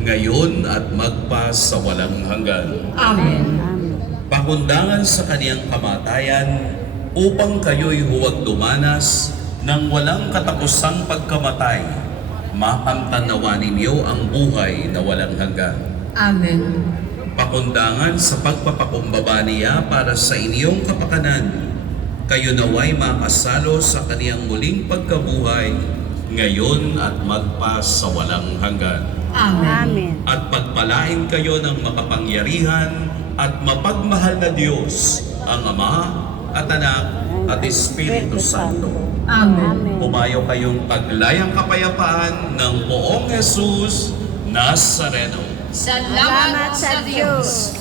ngayon at magpa sa walang hanggan. Amen. Pakundangan sa kaniyang kamatayan upang kayo'y huwag dumanas ng walang katapusang pagkamatay, makamtan nawa ninyo ang buhay na walang hanggan. Amen. Pakundangan sa pagpapakumbaba niya para sa inyong kapakanan, kayo naway makasalo sa kaniyang muling pagkabuhay, ngayon at magpa sa walang hanggan. Amen. At pagpalain kayo ng makapangyarihan at mapagmahal na Diyos, ang Ama at Anak at Espiritu Santo. Amen. Pumayo kayong paglayang kapayapaan ng Poong Jesus Nazareno. Salamat sa Diyos.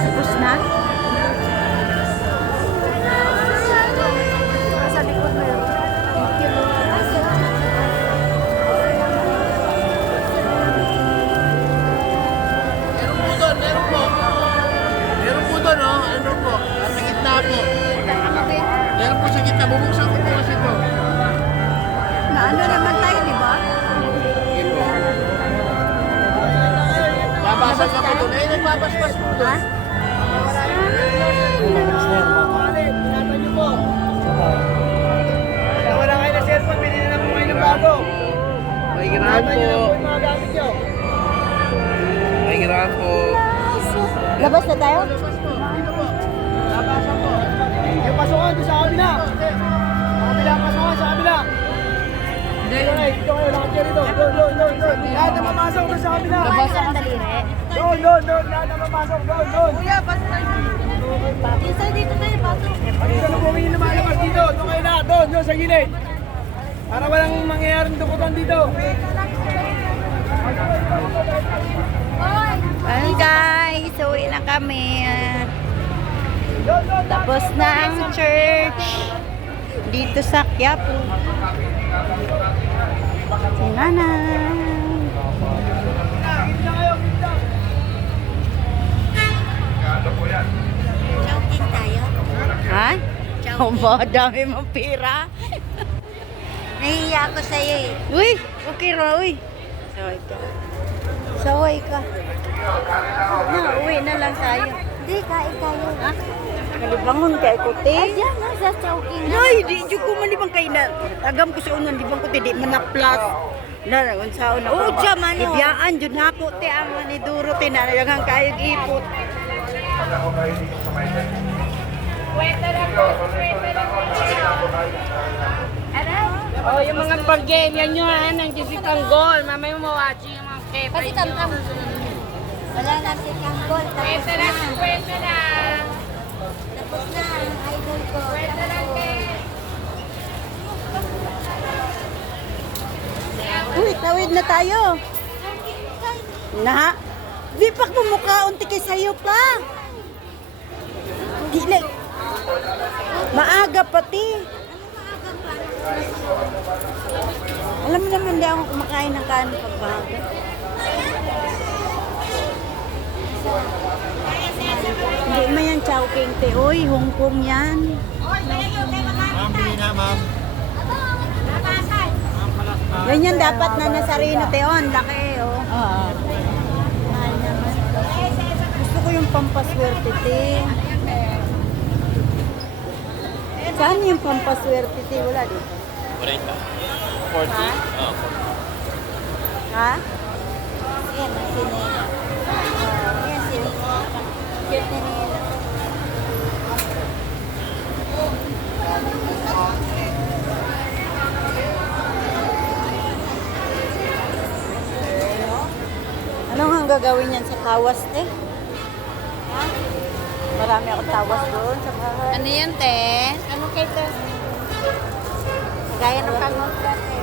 Tapos na? Sa likod mo yun. Thank you, Lord. Meron po doon, meron po. Meron po doon, oh. Ano po? Sa gitna po. Meron po sa gitna. Bubuksan ko po kasi ito. Na ano naman tayo, di ba? Sige po. Babasag ka po doon. Eh, nagbabasbas po doon. Tinapan niyo po. Wala kayo na cellphone, pinili na po kayo ng bago. Mahigirahan po. Mga gamit niyo. Mahigirahan po. Labas na tayo? Labas po. Dito po. Labasan po. Yung pasukan doon sa kabila. Sa kabila, pasukan sa kabila. Dito kayo, lahat kayo rito. Doon. Lahat na mamasok doon sa kabila. Labas ang daliri. Doon. Lahat na mamasok. Doon. Kuya, pasok tayo. Dito tayo, pasok. Dito na po kayo lumalabas dito. Doon kayo lahat. Doon sa gilid. Para walang mangyayaring dukutan dito. Ayan guys, uwi na kami. Tapos na ang church dito sa Quiapo. Si Nanay. Joking tayo. Ha? Oh, dami mong pira. Nahihiya ako sa'yo eh. Uy, okay ra, uy. Saway ka. Saway ka. Na, uwi na lang tayo. Hindi, kain tayo. Ha? Kalibangon kay Kuti. Ayan, nasa choking na. Ay, di jud ko malibang kay na. Tagam ko sa unan, di bang ko di man na plus. Na unsaon na. Oo, dyan, ano? Ibiyaan jud nako ti ang ni Duro tinalagang kayog ipot. Oh, yung mga pag-game, yan yun ha, ng Jessicang goal. Mamaya mo mawatching yung mga kepa. Kasi tamtam. Wala na si Kanggol. Tapos Kwenta na. lang, kwenta lang. Tapos na ang idol ko. Kwenta lang, Ken. Uy, tawid na tayo. Na? Di pa kumukha unti kay sayo pa. Dili. Maaga pati. Alam mo naman di ako kumakain ng kanin pagbaga. Hindi man yan chowking te. Uy, Hong Kong yan. Ma'am, bili na, ma'am. Ganyan dapat na nasarino teon. Laki oh. Mahal naman. Gusto ko yung pampaswerte te. Saan yung pampaswerte te? Wala dito. 40. 40? Oo, 40. Ha? Yan, ang sinela. Yan, sinela. Cute ni Nela. Anong ang gagawin yan sa tawas, te? Ha? Marami akong tawas doon sa bahay. Ano yan, te? Ano kay te? Gaya ng pangot ka, te.